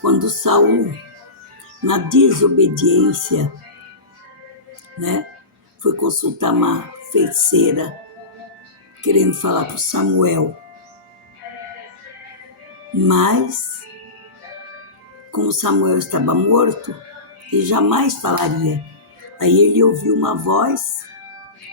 Quando Saul, na desobediência, né, foi consultar uma feiticeira, querendo falar para Samuel. Mas, como Samuel estava morto, ele jamais falaria. Aí ele ouviu uma voz,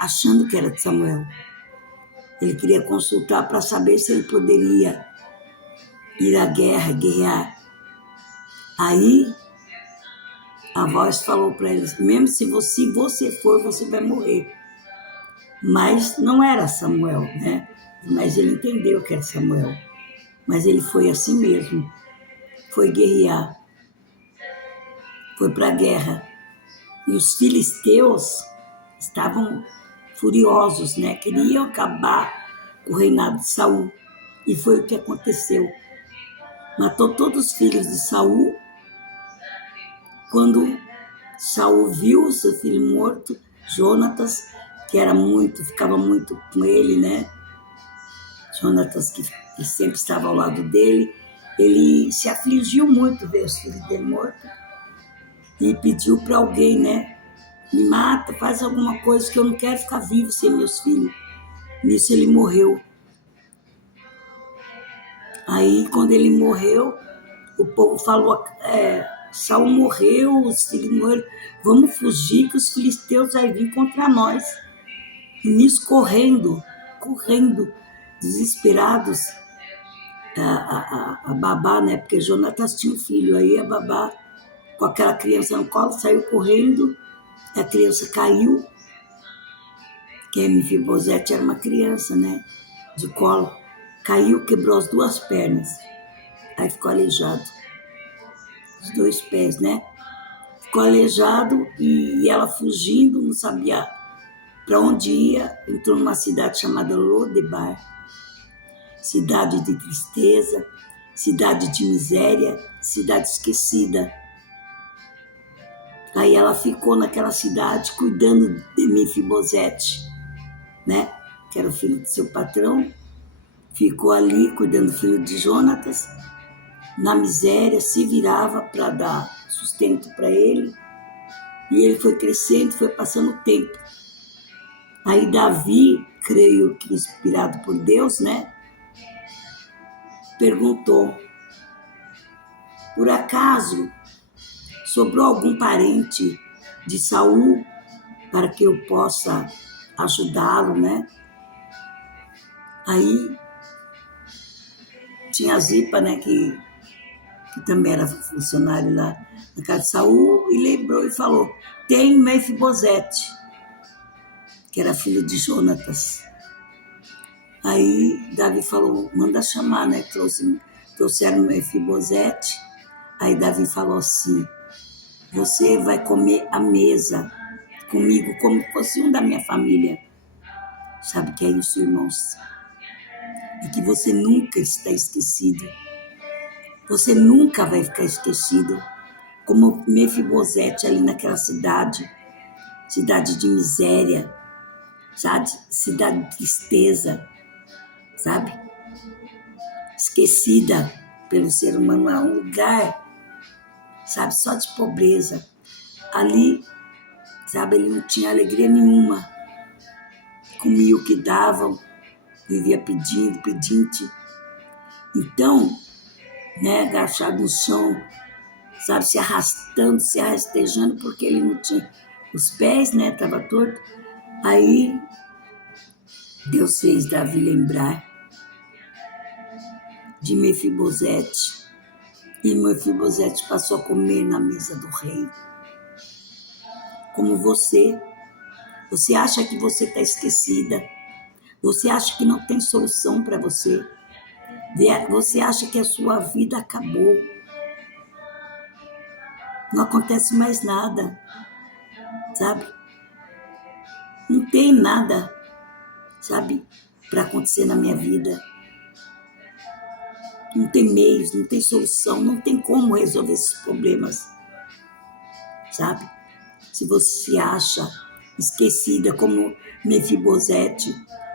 achando que era de Samuel. Ele queria consultar para saber se ele poderia ir à guerra, guerrear. Aí a voz falou para eles, mesmo se você for, você vai morrer. Mas não era Samuel, né? Mas ele entendeu que era Samuel. Mas ele foi assim mesmo. Foi guerrear. Foi para a guerra. E os filisteus estavam furiosos, né? Queriam acabar com o reinado de Saul. E foi o que aconteceu. Matou todos os filhos de Saul. Quando Saul viu o seu filho morto, Jonatas, que ficava muito com ele, né? Jonatas, que sempre estava ao lado dele, ele se afligiu muito ver os filhos dele mortos e pediu para alguém, né? Me mata, faz alguma coisa, que eu não quero ficar vivo sem meus filhos. Nisso ele morreu. Aí, quando ele morreu, o povo falou, Saul morreu, os filhos morreram, vamos fugir que os filisteus vão vir contra nós. E nisso, correndo, desesperados, a babá, né? Porque Jonatas tinha um filho, aí a babá, com aquela criança no colo, saiu correndo, a criança caiu, que a Mefibosete era uma criança, né? De colo, caiu, quebrou as duas pernas, aí ficou aleijado, os dois pés, né? Ficou aleijado e ela fugindo, não sabia para onde ia, entrou numa cidade chamada Lodebar, cidade de tristeza, cidade de miséria, cidade esquecida. Aí ela ficou naquela cidade cuidando de Mefibosete, né? Que era o filho de seu patrão. Ficou ali cuidando do filho de Jonatas, na miséria, se virava para dar sustento para ele. E ele foi crescendo, foi passando o tempo. Aí Davi, creio que inspirado por Deus, né? Perguntou, por acaso sobrou algum parente de Saul para que eu possa ajudá-lo, né? Aí tinha a Zipa, né, que também era funcionário lá na casa de Saul, e lembrou e falou, tem Mefibosete, que era filho de Jonatas. Aí Davi falou, manda chamar, né? Trouxeram Mefibosete. Aí Davi falou assim, você vai comer à mesa comigo como se fosse um da minha família. Sabe o que é isso, irmãos? E que você nunca está esquecido. Você nunca vai ficar esquecido. Como Mefibosete ali naquela cidade de miséria, sabe? Cidade de tristeza, sabe? Esquecida pelo ser humano, é um lugar, sabe? Só de pobreza. Ali, sabe? Ele não tinha alegria nenhuma. Comia o que davam, vivia pedinte. Então, né, agachado no chão, sabe, se arrastando, se rastejando, porque ele não tinha os pés, né, estava torto. Aí, Deus fez Davi lembrar de Mefibosete, e Mefibosete passou a comer na mesa do rei. Como você acha que você está esquecida, você acha que não tem solução para você, você acha que a sua vida acabou, não acontece mais nada, sabe? Não tem nada, sabe, para acontecer na minha vida. Não tem meios, não tem solução, não tem como resolver esses problemas, sabe? Se você se acha esquecida como Mefibosete,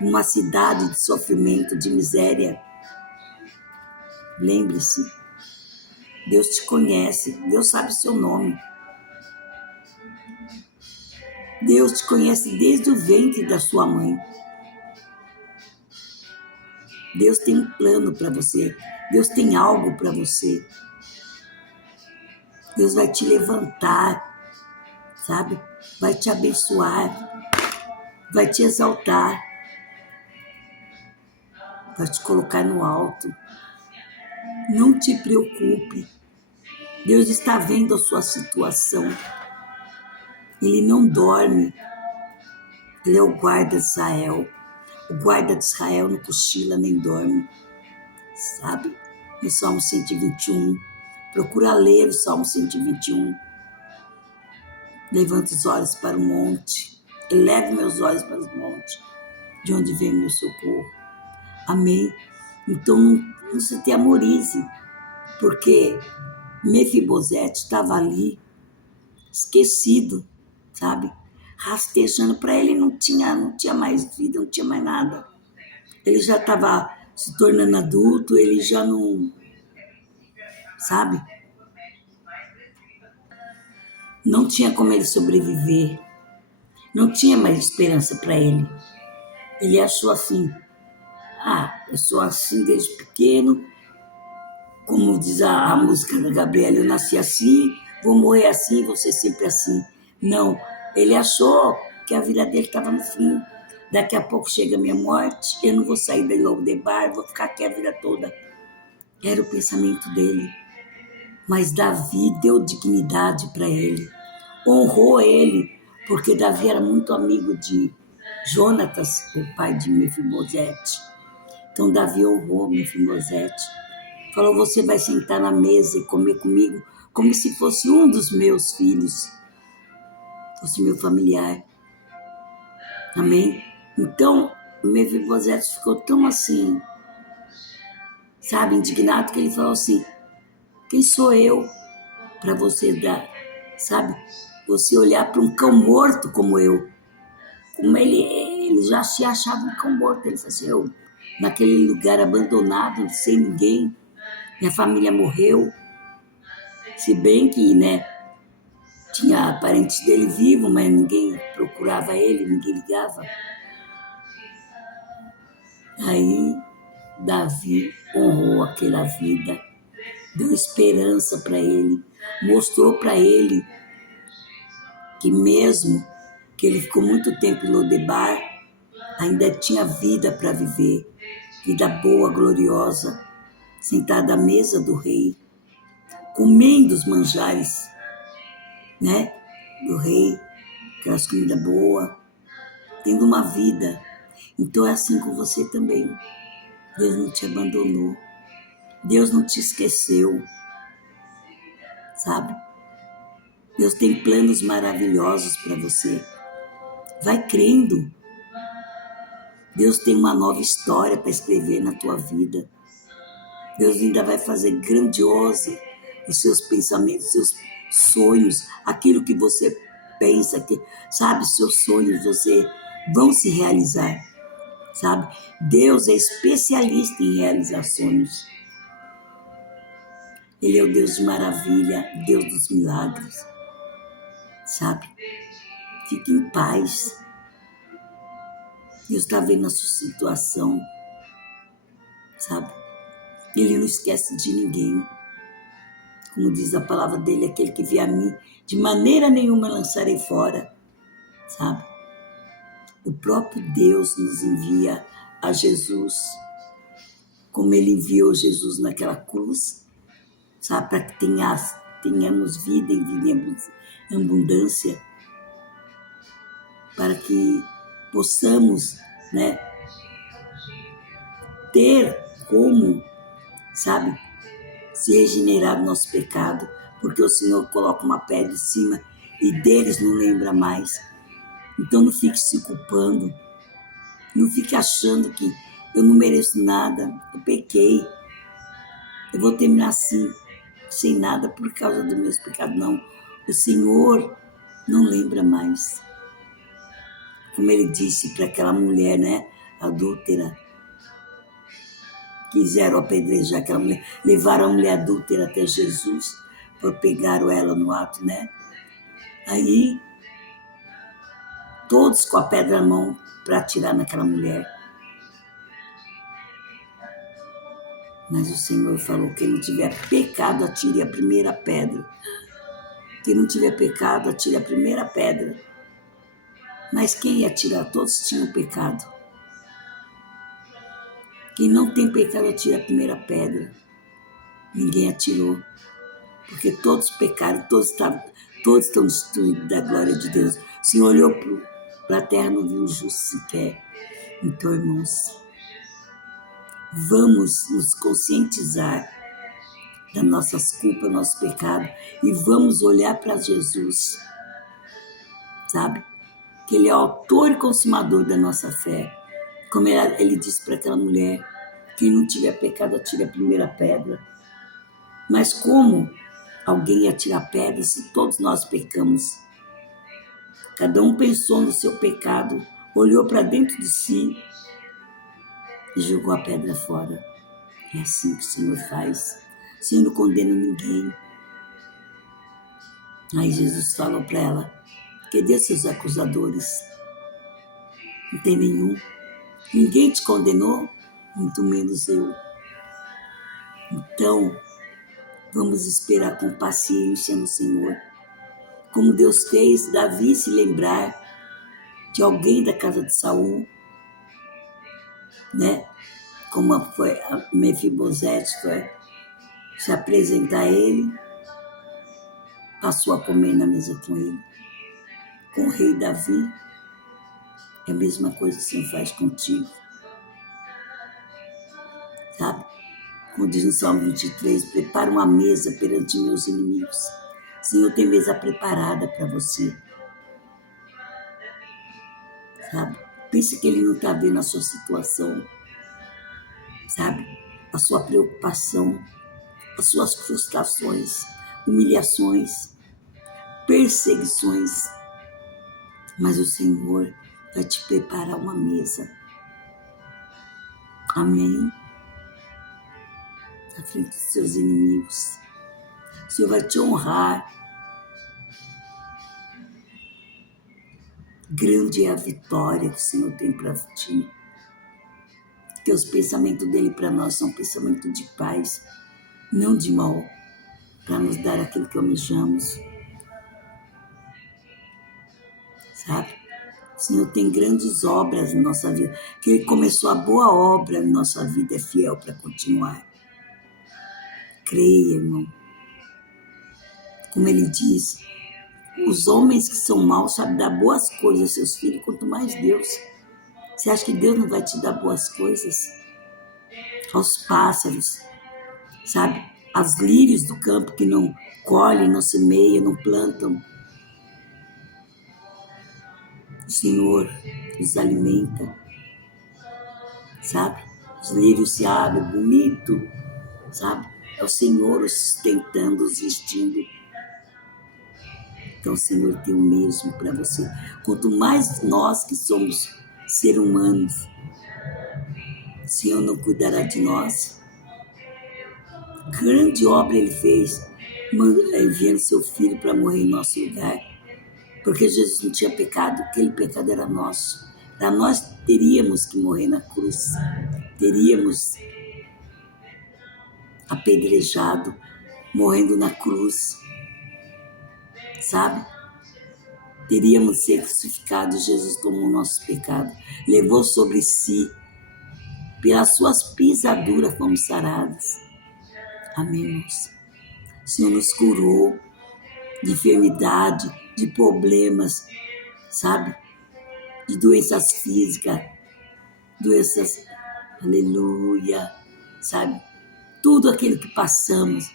numa cidade de sofrimento, de miséria, lembre-se, Deus te conhece, Deus sabe o seu nome. Deus te conhece desde o ventre da sua mãe. Deus tem um plano para você. Deus tem algo para você. Deus vai te levantar, sabe? Vai te abençoar, vai te exaltar, vai te colocar no alto. Não te preocupe. Deus está vendo a sua situação. Ele não dorme. Ele é o guarda de Israel. O guarda de Israel não cochila nem dorme, sabe? No Salmo 121. Procura ler o Salmo 121. Levanta os olhos para o monte. Eleve meus olhos para os montes, de onde vem meu socorro. Amém? Então não se temorize, porque Mefibosete estava ali, esquecido, sabe? Rastejando. Para ele não tinha mais vida, não tinha mais nada. Ele já estava se tornando adulto, ele já não, sabe? Não tinha como ele sobreviver. Não tinha mais esperança para ele. Ele achou assim, eu sou assim desde pequeno, como diz a música da Gabriela, eu nasci assim, vou morrer assim, vou ser sempre assim. Não, ele achou que a vida dele estava no fim. Daqui a pouco chega a minha morte, eu não vou sair de Lodebar, vou ficar aqui a vida toda. Era o pensamento dele. Mas Davi deu dignidade para ele, honrou ele, porque Davi era muito amigo de Jonatas, o pai de Mefibosete. Então Davi honrou Mefibosete. Falou, você vai sentar na mesa e comer comigo como se fosse um dos meus filhos, fosse meu familiar. Amém? Então, Mefibosete ficou tão assim, sabe, indignado, que ele falou assim, quem sou eu para você dar, sabe, você olhar para um cão morto como eu? Como ele já se achava um cão morto. Ele falou assim, eu, naquele lugar abandonado, sem ninguém, minha família morreu, se bem que, né, tinha parentes dele vivo, mas ninguém procurava ele, ninguém ligava. Aí Davi honrou aquela vida, deu esperança para ele, mostrou para ele que mesmo que ele ficou muito tempo em Lodebar, ainda tinha vida para viver, vida boa, gloriosa, sentado à mesa do rei, comendo os manjares, né, do rei, aquelas comidas boas, tendo uma vida. Então é assim com você também. Deus não te abandonou. Deus não te esqueceu, sabe? Deus tem planos maravilhosos para você. Vai crendo. Deus tem uma nova história para escrever na tua vida. Deus ainda vai fazer grandioso os seus pensamentos, os seus sonhos, aquilo que você pensa, que, sabe, seus sonhos vão se realizar, sabe? Deus é especialista em realizar sonhos. Ele é o Deus de maravilha, Deus dos milagres, sabe? Fique em paz. Deus está vendo a sua situação, sabe? Ele não esquece de ninguém. Como diz a palavra dele, aquele que vier a mim, de maneira nenhuma lançarei fora, sabe? O próprio Deus nos envia a Jesus, como ele enviou Jesus naquela cruz, sabe? Para que tenhamos vida e vida em abundância, para que possamos, né, ter como, sabe, se regenerar do nosso pecado, porque o Senhor coloca uma pedra em cima e deles não lembra mais. Então não fique se culpando, não fique achando que eu não mereço nada, eu pequei, eu vou terminar assim, sem nada por causa dos meus pecados. Não, o Senhor não lembra mais. Como ele disse para aquela mulher, né, adúltera, quiseram apedrejar aquela mulher, levaram a mulher adúltera até Jesus, pegaram ela no ato, né? Aí, todos com a pedra na mão para atirar naquela mulher. Mas o Senhor falou: quem não tiver pecado, atire a primeira pedra. Quem não tiver pecado, atire a primeira pedra. Mas quem ia atirar? Todos tinham pecado. Quem não tem pecado, atire a primeira pedra. Ninguém atirou. Porque todos pecaram, todos estão destruídos da glória de Deus. O Senhor olhou para a terra e não viu o justo sequer. Então, irmãos, vamos nos conscientizar das nossas culpas, nosso pecado, e vamos olhar para Jesus, sabe? Que Ele é o autor e consumador da nossa fé. Como ele disse para aquela mulher: quem não tiver pecado, atire a primeira pedra. Mas como alguém ia tirar pedra se todos nós pecamos? Cada um pensou no seu pecado, olhou para dentro de si e jogou a pedra fora. É assim que o Senhor faz. O Senhor não condena ninguém. Aí Jesus falou para ela: cadê seus acusadores? Não tem nenhum. Ninguém te condenou, muito menos eu. Então, vamos esperar com paciência no Senhor. Como Deus fez Davi se lembrar de alguém da casa de Saul, né? Como foi a Mefibosete, foi se apresentar a ele, passou a comer na mesa com ele. Com o rei Davi, é a mesma coisa que o Senhor faz contigo. Sabe? Como diz no Salmo 23, prepara uma mesa perante meus inimigos. O Senhor tem mesa preparada para você. Sabe? Pensa que Ele não está vendo a sua situação. Sabe? A sua preocupação, as suas frustrações, humilhações, perseguições. Mas o Senhor vai te preparar uma mesa. Amém? Na frente dos seus inimigos. O Senhor vai te honrar. Grande é a vitória que o Senhor tem para ti. Porque os pensamentos dele para nós são pensamentos de paz, não de mal, para nos dar aquilo que almejamos. Sabe? O Senhor tem grandes obras na nossa vida. Que Ele começou a boa obra na nossa vida, é fiel para continuar. Creia, irmão. Como Ele diz, os homens que são maus sabem dar boas coisas aos seus filhos, quanto mais Deus. Você acha que Deus não vai te dar boas coisas? Aos pássaros, sabe? Aos lírios do campo que não colhem, não semeiam, não plantam. O Senhor os alimenta, sabe? Os lírios se abrem, bonito, sabe? É o Senhor os sustentando, os vestindo. Então o Senhor tem o mesmo para você. Quanto mais nós que somos seres humanos, o Senhor não cuidará de nós. Grande obra Ele fez, enviando seu Filho para morrer em nosso lugar. Porque Jesus não tinha pecado, aquele pecado era nosso. Nós teríamos que morrer na cruz. Teríamos apedrejado, morrendo na cruz. Sabe? Teríamos sido crucificados. Jesus tomou o nosso pecado. Levou sobre si. Pelas suas pisaduras fomos sarados. Amém, irmãos? O Senhor nos curou de enfermidade, de problemas, sabe? De doenças físicas, doenças, aleluia, sabe? Tudo aquilo que passamos,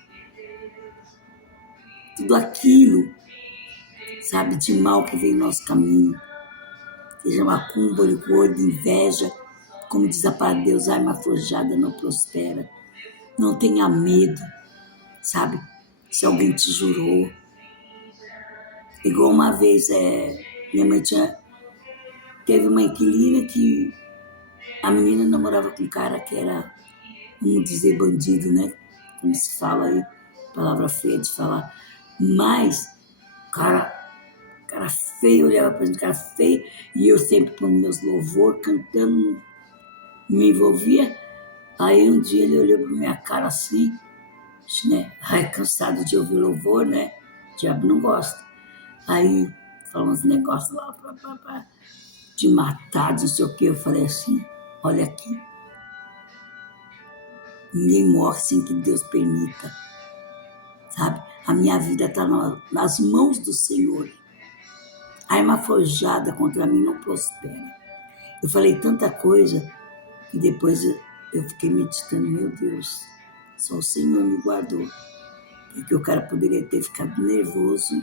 tudo aquilo, sabe, de mal que vem no nosso caminho, seja macumba, gordo, inveja, como diz a palavra de Deus, arma forjada não prospera. Não tenha medo, sabe? Se alguém te jurou. Igual uma vez, minha mãe teve uma inquilina que a menina namorava com um cara que era vamos dizer bandido, né? Como se fala aí, palavra feia de falar. Mas, cara feio, olhava para mim, cara feio, e eu sempre com meus louvor, cantando, me envolvia. Aí um dia ele olhou para minha cara assim, né? Ai, cansado de ouvir louvor, né? O diabo não gosta. Aí falou uns negócios lá de matar, de não sei o que. Eu falei assim, olha aqui, ninguém morre sem que Deus permita, sabe? A minha vida está nas mãos do Senhor. A arma forjada contra mim não prospera. Eu falei tanta coisa e depois eu fiquei meditando, meu Deus, só o Senhor me guardou. Porque o cara poderia ter ficado nervoso,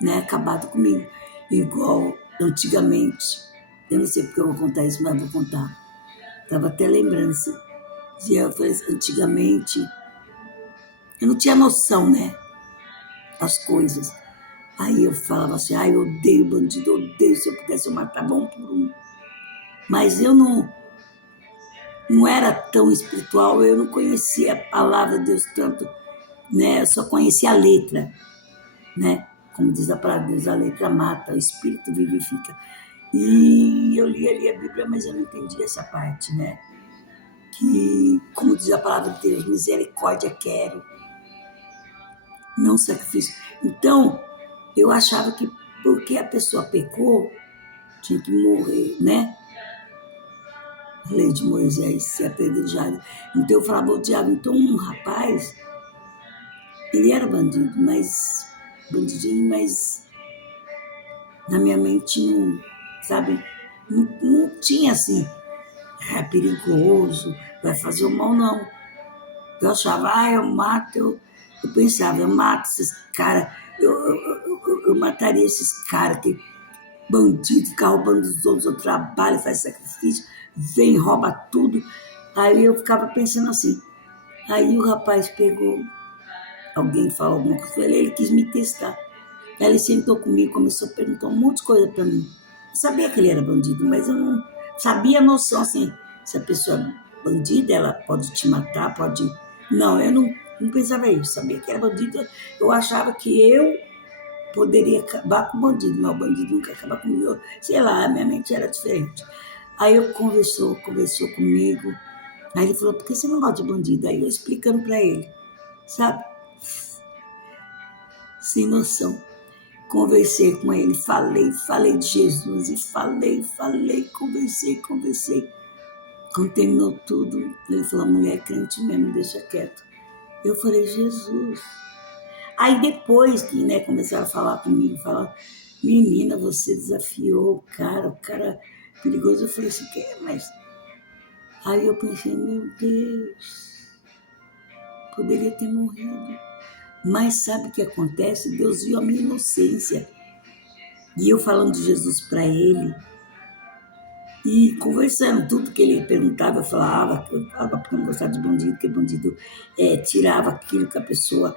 né? Acabado comigo. Igual antigamente. Eu não sei porque eu vou contar isso, mas vou contar. Estava até lembrando assim. Eu falei assim, antigamente, eu não tinha noção, né? Das coisas. Aí eu falava assim, eu odeio bandido, odeio, se eu pudesse eu matava um por um. Mas eu não era tão espiritual, eu não conhecia a palavra de Deus tanto, né? Eu só conhecia a letra, né? Como diz a palavra de Deus, a letra mata, o espírito vivifica. E eu li ali a Bíblia, mas eu não entendi essa parte, né? Que, como diz a palavra de Deus, misericórdia quero, não sacrifício. Então, eu achava que porque a pessoa pecou, tinha que morrer, né? A lei de Moisés ser apedrejada. Então eu falava, o diabo, então um rapaz, ele era bandido, mas bandidinho, mas na minha mente não, sabe, não tinha assim, é perigoso, vai fazer o mal, não. Eu achava, eu mato, eu pensava, eu mato esses caras, eu mataria esses caras que bandido, fica roubando dos outros, eu trabalho, faz sacrifício, vem, rouba tudo. Aí eu ficava pensando assim. Aí o rapaz pegou, alguém falou alguma coisa, ele quis me testar. Aí ele sentou comigo, começou a perguntar um monte de coisa para mim. Eu sabia que ele era bandido, mas eu não sabia a noção, assim, se a pessoa é bandida, ela pode te matar, pode... Não, eu não pensava isso, sabia que era bandido, eu achava que eu poderia acabar com o bandido, mas o bandido nunca acaba comigo. Sei lá, a minha mente era diferente. Aí eu conversou comigo. Aí ele falou, por que você não gosta de bandido? Aí eu explicando para ele, sabe? Sem noção. Conversei com ele, falei de Jesus e conversei. Quando terminou tudo, ele falou, mulher crente mesmo, deixa quieto. Eu falei, Jesus. Aí depois que, né, começaram a falar comigo, falaram, menina, você desafiou o cara perigoso. Eu falei assim, mas... Aí eu pensei, meu Deus, poderia ter morrido. Mas sabe o que acontece? Deus viu a minha inocência. E eu falando de Jesus para ele, e conversando, tudo que ele perguntava, eu falava porque eu não gostava de bandido, porque bandido tirava aquilo que a pessoa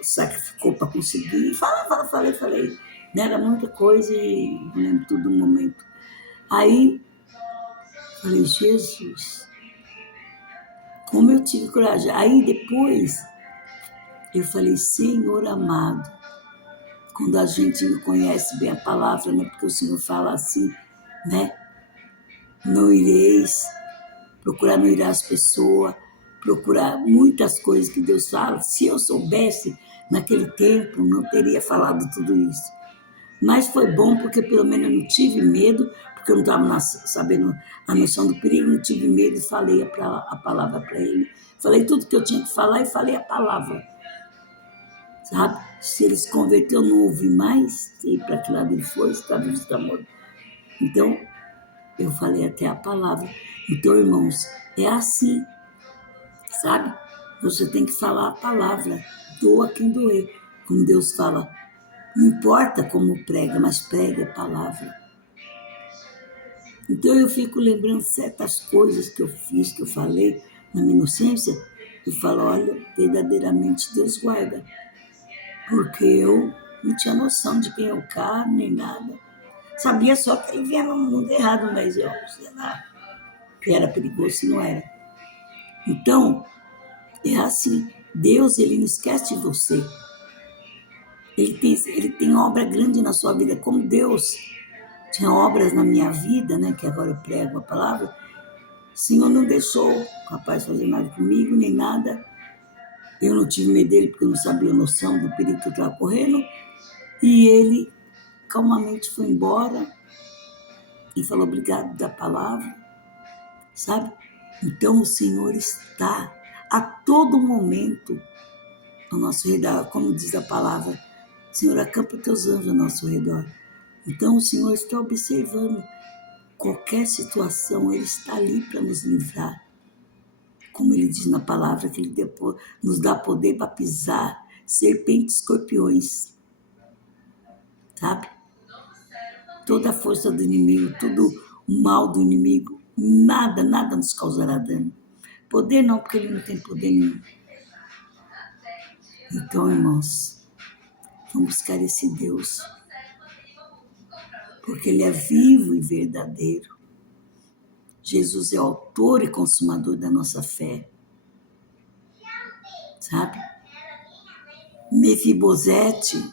sacrificou para conseguir. Falei. Né? Era muita coisa e eu lembro tudo no momento. Aí, falei, Jesus, como eu tive coragem. Aí depois, eu falei, Senhor amado, quando a gente não conhece bem a palavra, né? Porque o Senhor fala assim, né? Não ireis, procurar não ir às pessoas, procurar muitas coisas que Deus fala. Se eu soubesse, naquele tempo, não teria falado tudo isso. Mas foi bom porque pelo menos eu não tive medo, porque eu não estava sabendo a noção do perigo, não tive medo e falei a palavra para ele. Falei tudo que eu tinha que falar e falei a palavra. Sabe? Se ele se converteu, eu não ouvi mais, sei para que lado ele foi, se está vivo, se está morto. Então, eu falei até a palavra. Então, irmãos, é assim, sabe? Você tem que falar a palavra, doa quem doer. Como Deus fala, não importa como prega, mas pregue a palavra. Então, eu fico lembrando certas coisas que eu fiz, que eu falei na minha inocência. Eu falo, olha, verdadeiramente Deus guarda. Porque eu não tinha noção de quem é o cara, nem nada. Sabia só que ele vinha no mundo errado, mas eu, sei lá, que era perigoso se não era. Então, é assim, Deus, ele não esquece de você. Ele tem obra grande na sua vida, como Deus tinha obras na minha vida, né, que agora eu prego a palavra. O Senhor não deixou o rapaz fazer nada comigo, nem nada. Eu não tive medo dele, porque eu não sabia a noção do perigo que eu estava correndo. E ele calmamente foi embora e falou obrigado da palavra, sabe? Então o Senhor está a todo momento ao nosso redor, como diz a palavra, Senhor, acampa teus anjos ao nosso redor. Então o Senhor está observando qualquer situação, Ele está ali para nos livrar. Como Ele diz na palavra, que Ele depois nos dá poder para pisar serpentes e escorpiões, sabe? Toda a força do inimigo, todo o mal do inimigo, nada nos causará dano. Poder não, porque Ele não tem poder nenhum. Então, irmãos, vamos buscar esse Deus, porque Ele é vivo e verdadeiro. Jesus é o autor e consumador da nossa fé, sabe? Mefibosete